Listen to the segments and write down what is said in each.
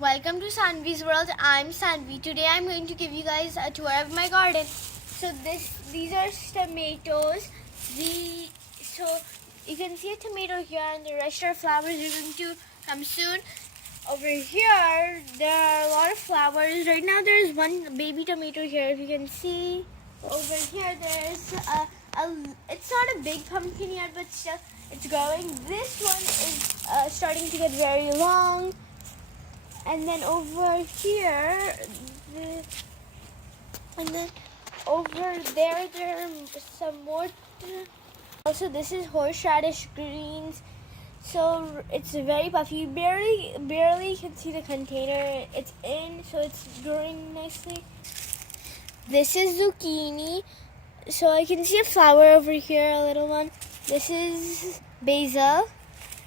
Welcome to Saanvi's world. I'm Saanvi. Today I'm going to give you guys a tour of my garden. So these are tomatoes. So you can see a tomato here, and the rest are flowers. Are going to come soon. Over here there are a lot of flowers. Right now there's one baby tomato here. If you can see over here, there's it's not a big pumpkin yet, but still it's growing. This one is starting to get very long. And then over here, and then over there are some more. Also, this is horseradish greens. So it's very puffy. You barely can see the container it's in, so it's growing nicely. This is zucchini. So I can see a flower over here, a little one. This is basil.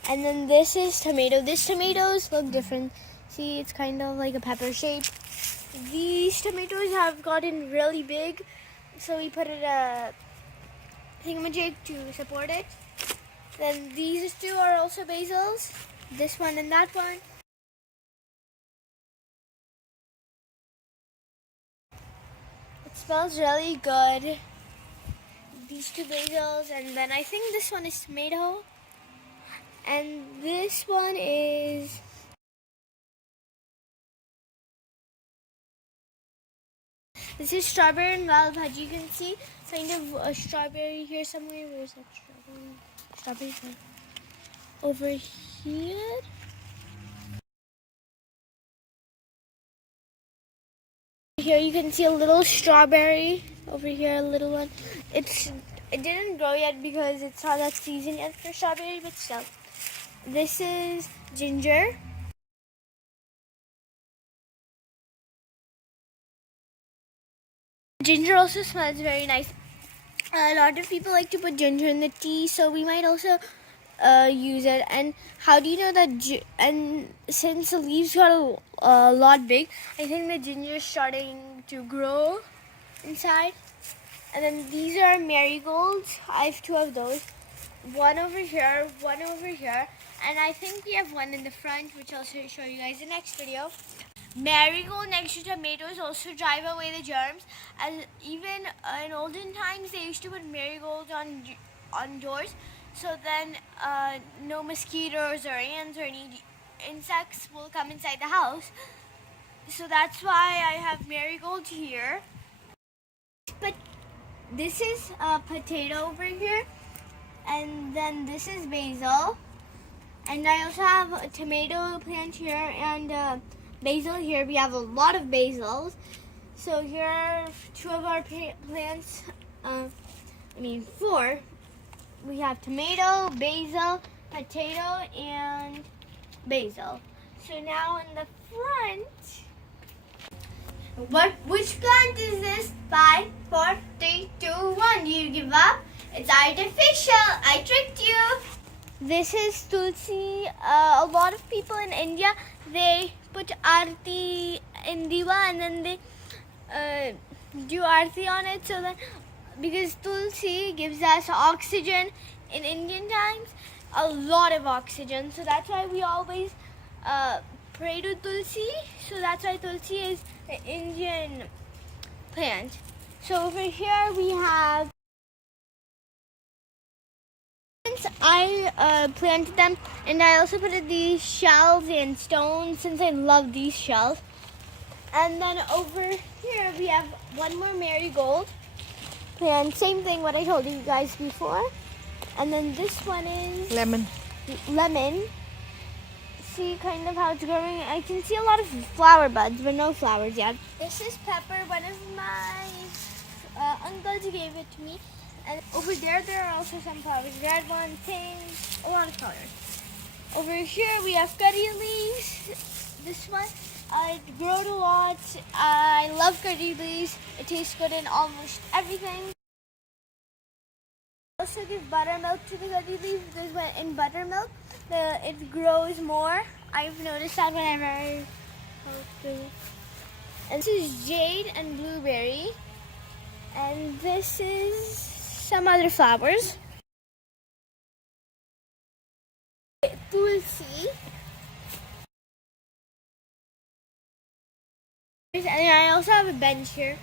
And then this is tomato. These tomatoes look different. See, it's kind of like a pepper shape. These tomatoes have gotten really big, so we put it a thingamajig to support it. Then these two are also basils, this one and that one. It smells really good. These two basils, and then I think this one is tomato. And this one is this is strawberry and lal bhaji. You can see kind of a strawberry here somewhere. Where's that strawberry? Strawberry over here. Here you can see a little strawberry. Over here, a little one. It didn't grow yet because it's not that season yet for strawberry, but still. This is ginger. Ginger also smells very nice. A lot of people like to put ginger in the tea, so we might also use it. And how do you know that? And since the leaves got a lot big, I think the ginger is starting to grow inside. And then these are marigolds. I have two of those. One over here, and I think we have one in the front, which I'll show you guys in the next video. Marigold next to tomatoes also drive away the germs. And even in olden times, they used to put marigolds on doors, so then no mosquitoes or ants or any insects will come inside the house. So that's why I have marigold here. But this is a potato over here, and then this is basil, and I also have a tomato plant here and basil here. We have a lot of basils. So here are two of our plants. Four. We have tomato, basil, potato, and basil. So now in the front, which plant is this? 5, 4, 3, 2, 1. Do you give up? It's artificial. I tricked you. This is tulsi. A lot of people in India, they put aarti in diwa and then they do aarti on it. So then, because tulsi gives us oxygen in Indian times, a lot of oxygen. So that's why we always pray to tulsi. So that's why tulsi is an Indian plant. So over here we have. I planted them, and I also put these shells and stones since I love these shells. And then over here we have one more marigold plant. Same thing what I told you guys before. And then this one is lemon. See kind of how it's growing. I can see a lot of flower buds, but no flowers yet. This is pepper. One of my uncles gave it to me. And over there are also some flowers. Red one, pink, a lot of colors. Over here we have curry leaves. This one, it grew a lot. I love curry leaves. It tastes good in almost everything. I also give buttermilk to the curry leaves because in buttermilk, it grows more. I've noticed that whenever I and this is jade and blueberry. And this is some other flowers. Tulsi. And I also have a bench here.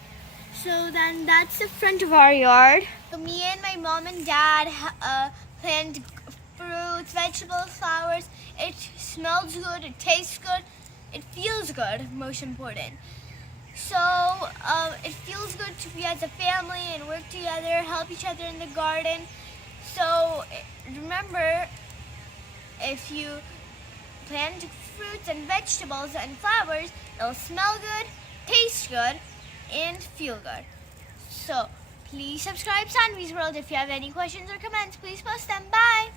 So then that's the front of our yard. So me and my mom and dad plant fruits, vegetables, flowers. It smells good, it tastes good, it feels good, most important. So it feels good to be as a family and work together, help each other in the garden. So remember, if you plant fruits and vegetables and flowers, it'll smell good, taste good, and feel good. So please subscribe Saanvi's World. If you have any questions or comments, please post them. Bye!